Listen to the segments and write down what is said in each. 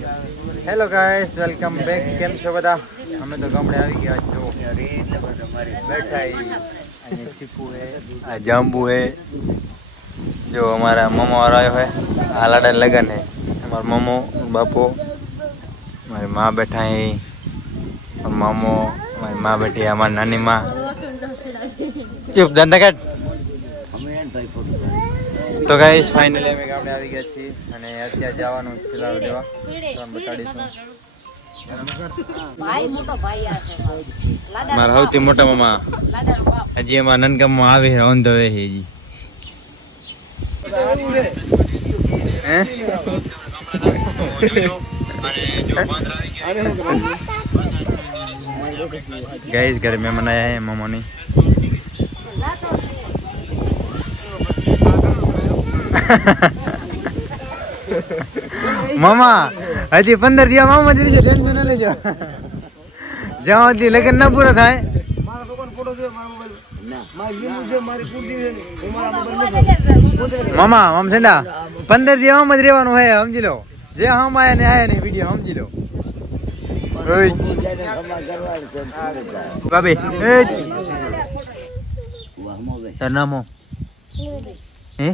Hello guys, welcome back. કેમ છો બધા? અમે તો ગામડે આવી ગયા છો. બેઠા અહીં ચીકુ હે, આ જાંબુ હે. જો અમારા મામા વાળો આવ્યો હોય, આ લાડા લગન હે. અમારા મામો બાપો, મારી માં બેઠા અહીં, મામો, મારી માં બેઠી, અમારી નાની માં. ચૂપ ધંધા કાઢ. તો ગાઈસ ફાઇનલી અમે ગામડે આવી ગયા છીએ અને અત્યારે જવાનું સિલાવ દેવા. તો અમે બતાડીશું. મારા સૌથી મોટા મામા હજી એમાં નનકામાં આવે ઓન ધ વે હજી. गाइस घर में मनाया है मामा ने. मामा हजी 15 दिया मामा जी टेंशन न लेजो. જ્યાં સુધી લગ્ન ના પૂરા થાય મામા આમ છે ને 15 દી આમ જ રહેવાનું હોય, સમજી લો. જે હમ આયા ને વિડીયો સમજી લો. ભાભી તાર નામ હે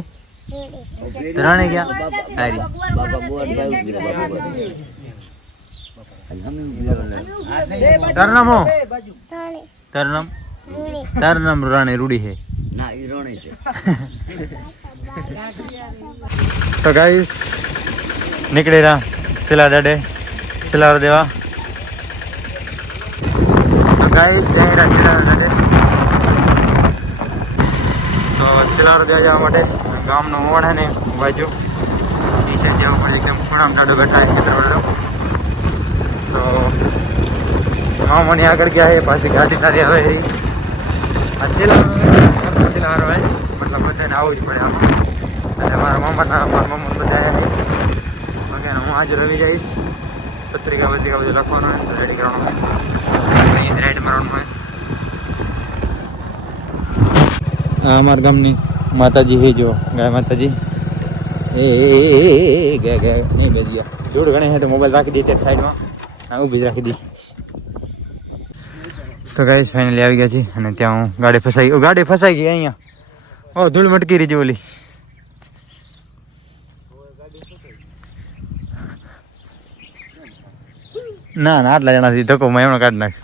તરાણે ગયા હારી તાર નામ હો તાર નામ રાણે રૂડી હે ના ઈ રોણે છે. તો ગાઈસ નીકળે રહ્યા સિલા દાડે સિલાર દેવા. તો ગાઈસ જઈ રહ્યા સિલાર દાડે. તો સિલાર દેવા જવા માટે ગામનો મોણ હે ને બાજુ નીચે જવું પડે, એકદમ ખૂણામાં ટાડો બેઠા હે ખેતર વાળો. તો મામાની આગળ ગયા હે, પાછી ગાડી તારી આવે એ આ સિલાર હોય મતલબ બધાને આવવું જ પડે આમાં. અને મારા મામા બધા વગેરે હું આજે રવિ જઈશ. પત્રિકા બધું લખવાનું હોય, રેડી કરવાનું હોય, રેડ મારવાનું હોય. આ અમારા ગામની માતાજી હે, જો ગાય માતાજી એ ગયા નહીં ગયા જોડ ગણે હે. તો મોબાઈલ રાખી દે ત્યાં સાઈડમાં, આ ઊભી જ રાખી દી. તો ગાઈસ ફાઇનલી આવી ગયા છે અને ત્યાં હું ગાડી ફસાઈ ગઈ અહીંયા. ઓ ધૂળ મટકી રહી છે ઓલી. ના આટલા જણાથી ધક્કો એમણે કાઢી નાખ.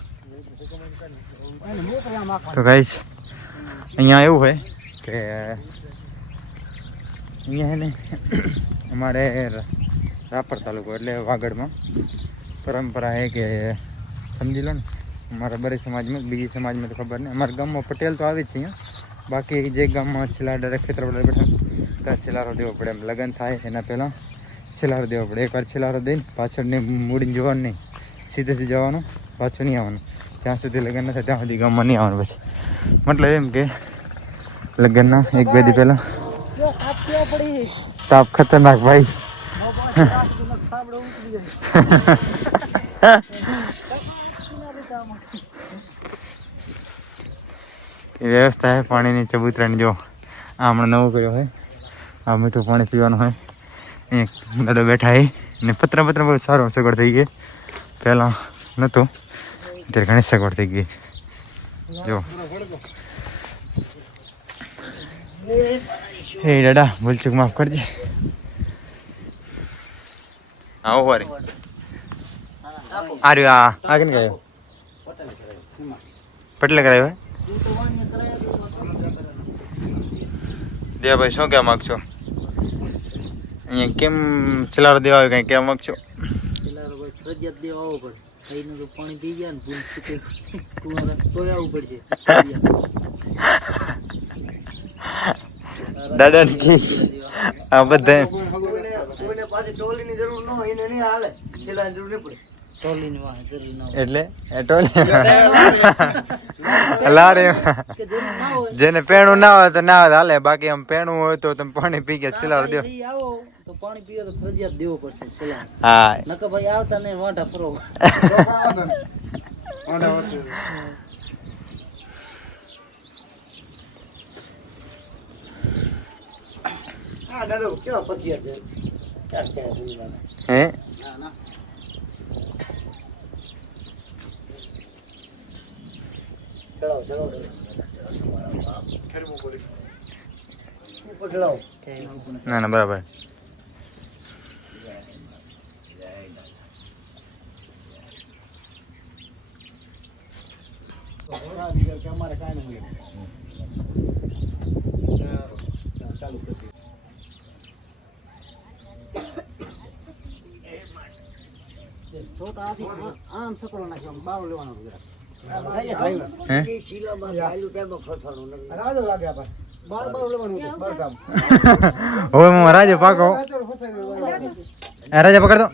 તો ગાઈસ અહીંયા એવું હોય કે અહીંયા છે ને અમારે રાપર તાલુકો એટલે વાગડમાં પરંપરા છે કે સમજી લો ને, અમારા બરે સમાજમાં, બીજી સમાજમાં તો ખબર નહીં. અમારા ગામમાં પટેલ તો આવે જ છે અહીંયા, બાકી જે ગામમાં છેલ્લા ખેતર બધા બેઠા ત્યાં છેલ્લારો દેવો પડે. એમ લગ્ન થાય એના પહેલાં છેલ્લારો દેવો પડે. એકવાર છેલ્લારો દઈને પાછળને મૂડીને જોવાનું નહીં, સીધેથી જવાનું, પાછું નહીં આવવાનું. જ્યાં સુધી લગ્ન ન થાય ત્યાં સુધી ગામમાં નહીં આવવાનું. પછી મતલબ એમ કે લગ્નના 1-2 દી પહેલાં તાપ ખતરનાક ભાઈ. વ્યવસ્થા છે પાણીની ચબૂતરાની. જો આ હમણાં નવું કર્યો હોય, આ મીઠું પાણી પીવાનું હોય. અહીંયા દાદા બેઠા હોય ને પતરા બહુ સારો સગવડ થઈ ગઈ. પહેલાં નહોતું, અત્યારે ઘણી સગવડ થઈ ગઈ. જો એ દાદા ભૂલચૂક માફ કરજે. આવો વારે આ રહ્યો આ કેને ગયો પટલે કરાયો હે દેવાભાઈ, શું કહેવા માગશો? અહીંયા કેમ સિલારો દેવા આવે કઈ કહેવા માગશો? ફરજિયાત દેવા આવવો પડે. કઈને તો પાણી પી ગયા ને ભૂલ તો આવવું પડશે. દાદા ને આ બધા કોઈને પાછી ટોલીની જરૂર ન હોય એને નહીં હાલે. છેલ્લાની જરૂર નહીં પડે. ટોલીની વાહ જરૂર ના હોય એટલે એ ટોલી લાડે જેને પેણું ના હોય તો ના હોય હાલે. બાકી આમ પેણું હોય તો તમે પાણી પી ગયા સિલારો દો. આવો તો પાણી પીવો તો ફરજિયાત દેવો પડશે છેલ્લા. હા નકર ભાઈ આવતા ને વાંઢા ફરો. હા દાદો કેવા ફરજિયાત છે. હે ના ના બરાબર. આમ સકડો નાખ્યો બાવ લેવાનો હવે હું રાજો પાકો રાજા પકડ દો.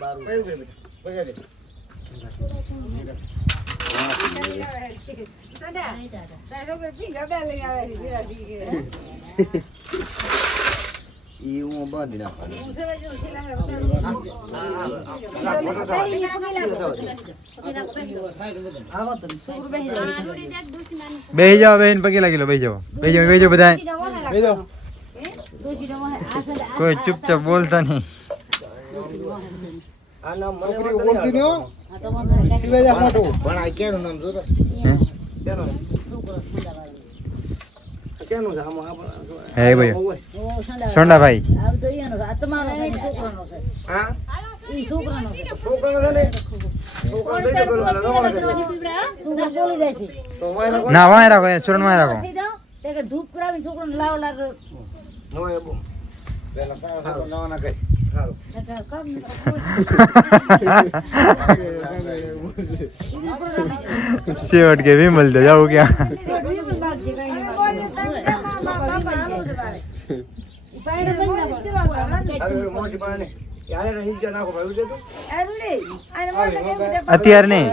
બેહી જાઓ બેન પગે લાગી લો. બેહી જાઓ બેહી જાઓ બધા. કોઈ ચૂપચાપ બોલતા નહીં. હે ભાઈ સોંડા ભાઈ ના વાય રાખો ચૂરણ વાય રાખો. ધૂપ કરાવી છોકરો લાવ લાગે સેવટ કે વિમલ તો જાવું ક્યાં. અત્યારે નહીં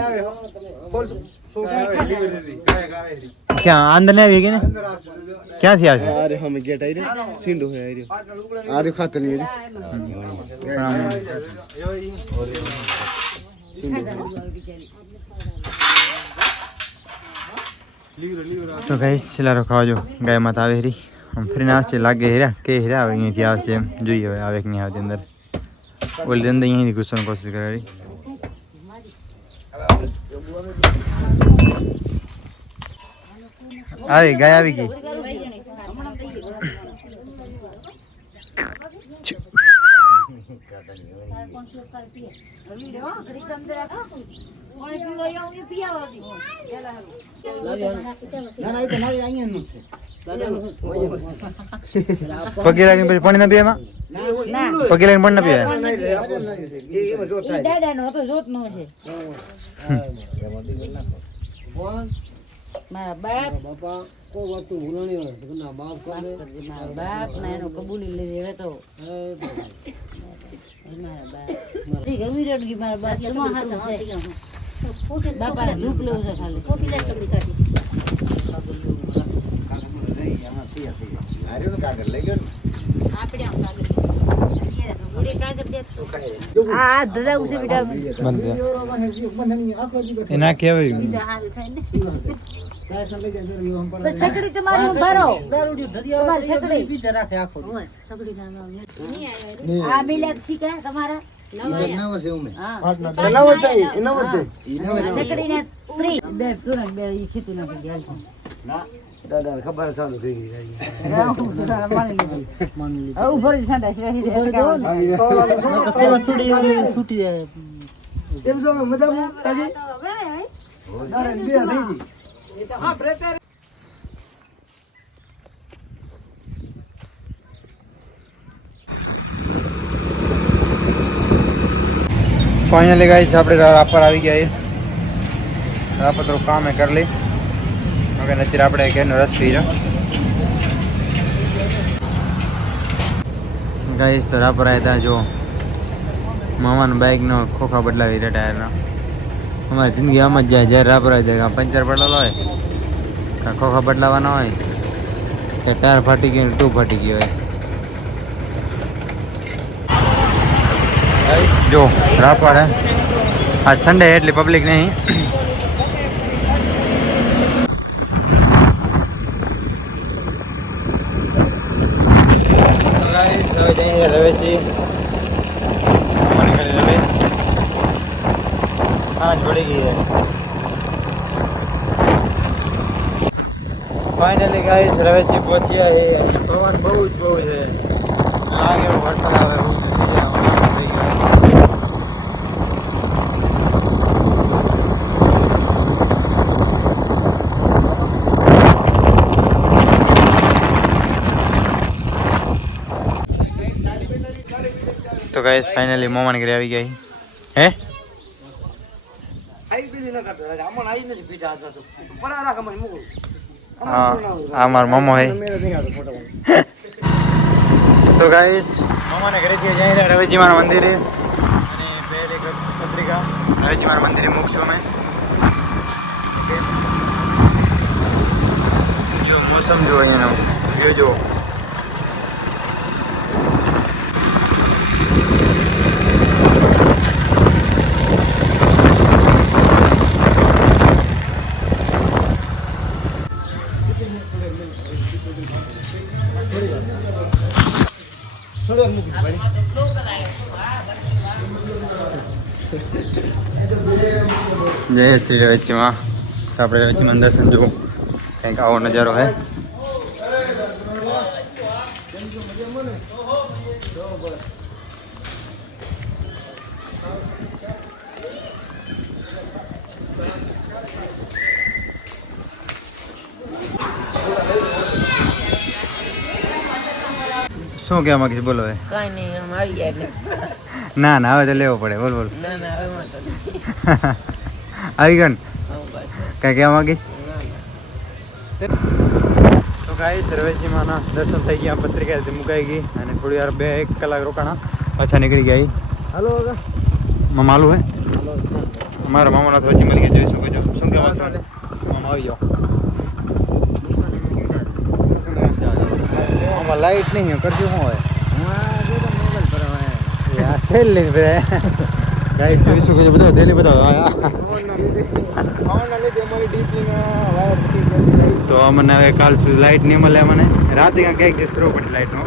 ક્યાં અંદર નહીં આવી ગઈ ને ક્યાંથી આવશે. अरे हमें गेट आई रे सिंडो है आई रे अरे खाते नहीं रे તો ગાઈસ સિલારો ખાવા જો ગાય માતા આવે હેરી આમ ફરીને આવશે લાગે હેરા કે હેરા આવે અહીંયાથી આવશે એમ જોઈએ હવે આવે કે નહીં આવતી અંદર. ઓલી અંદર અહીંયાથી ઘૂસવાની કોશિશ કરે હેરી. આવી ગાય આવી ગઈ. પગે લાગીને પછી પાણી ના પીવે એમાં. પગે લાગીને પાણી ના પીવે. મારા બાપ ના એનો કબૂલી લઈ હવે તો બાપા ધૂપ લેવું છે ખાલી. એના કેવાય સકડી તમારી ભરો આ મિલાદ શીખા તમારા खबर चालू થઈ ગઈ છૂટી જાય કેમ છો મજામાં તાજી ફાઇનલી ગાઈસ આપણે રાપર આવી ગયા. રાપર થોડું કામ એ કરી લઈ. અત્યારે આપણે કેનો રસ પી રહ્યો ગાઈસ. તો રાપર આવ્યા હતા જો મામાના બાઇકનો ખોખા બદલાવી રહ્યા ટાયરના. અમારી જિંદગી આમ જ જાય. જ્યારે રાપર આવી જાય પંચર પડેલો હોય કાં ખોખા બદલાવાના હોય કે ટાયર ફાટી ગયું ટુ ફાટી ગયું હોય. જો રાપર હે આ સન્ડે એટલી પબ્લિક નહીં. સાંજ પડી ગઈ છે. ફાઇનલી ગાઈસ રવેચી પહોંચ્યા છે અને પવન બહુ જ બહુ છે લાગે એવો વરસાદ આવે એવું છે થઈ ગયો તો ગાઈસ ફાઇનલી મોમાની ઘરે આવી ગઈ હે આ મારો મામો હે તો ગાઈસ મામાને ઘરેથી જઈને રવેચીમાના મંદિરે અને પહેલી પત્રિકા રવેચીમાના મંદિરે મૂકશું અમે જો મોસમ જો અહીંયાનો જો જય શ્રી રવેચીમાં તો આપણે રવેચીમાં દર્શન જોવું કંઈક આવો નજારો હે શું કહેવા માંગીશ બોલો હવે કઈ નહીં આમ આવી ગયા એટલે ના ના હવે તો લેવો પડે બોલ બોલ ના ના હવે વાંધો નહીં. આવી ગયો ને આવું બસ. કઈ કહેવા માંગીશ ના, ના. તો ગાઈસ રવેચીમાના દર્શન થઈ ગયા પત્રિકા મુકાઈ ગઈ અને થોડી વાર 1 કલાક રોકાણા પાછા નીકળી ગયા હાલો મામા હાલું હે અમારા મામાના તો હજી મળી ગયા જોઈ શકો છો શું કહેવા ચાલે મામા આવી જાઓ આમાં લાઈટ નહીં કરજો શું હોય યાર ખેલ લઈને ફરે ગાઈસ જોઈ શકો છો બધા ડેલી બધા તો અમને હવે કાલ સુધી લાઈટ નહીં મળે મને રાતે ક્યાંક એડજસ્ટ કરવું પડે લાઈટનો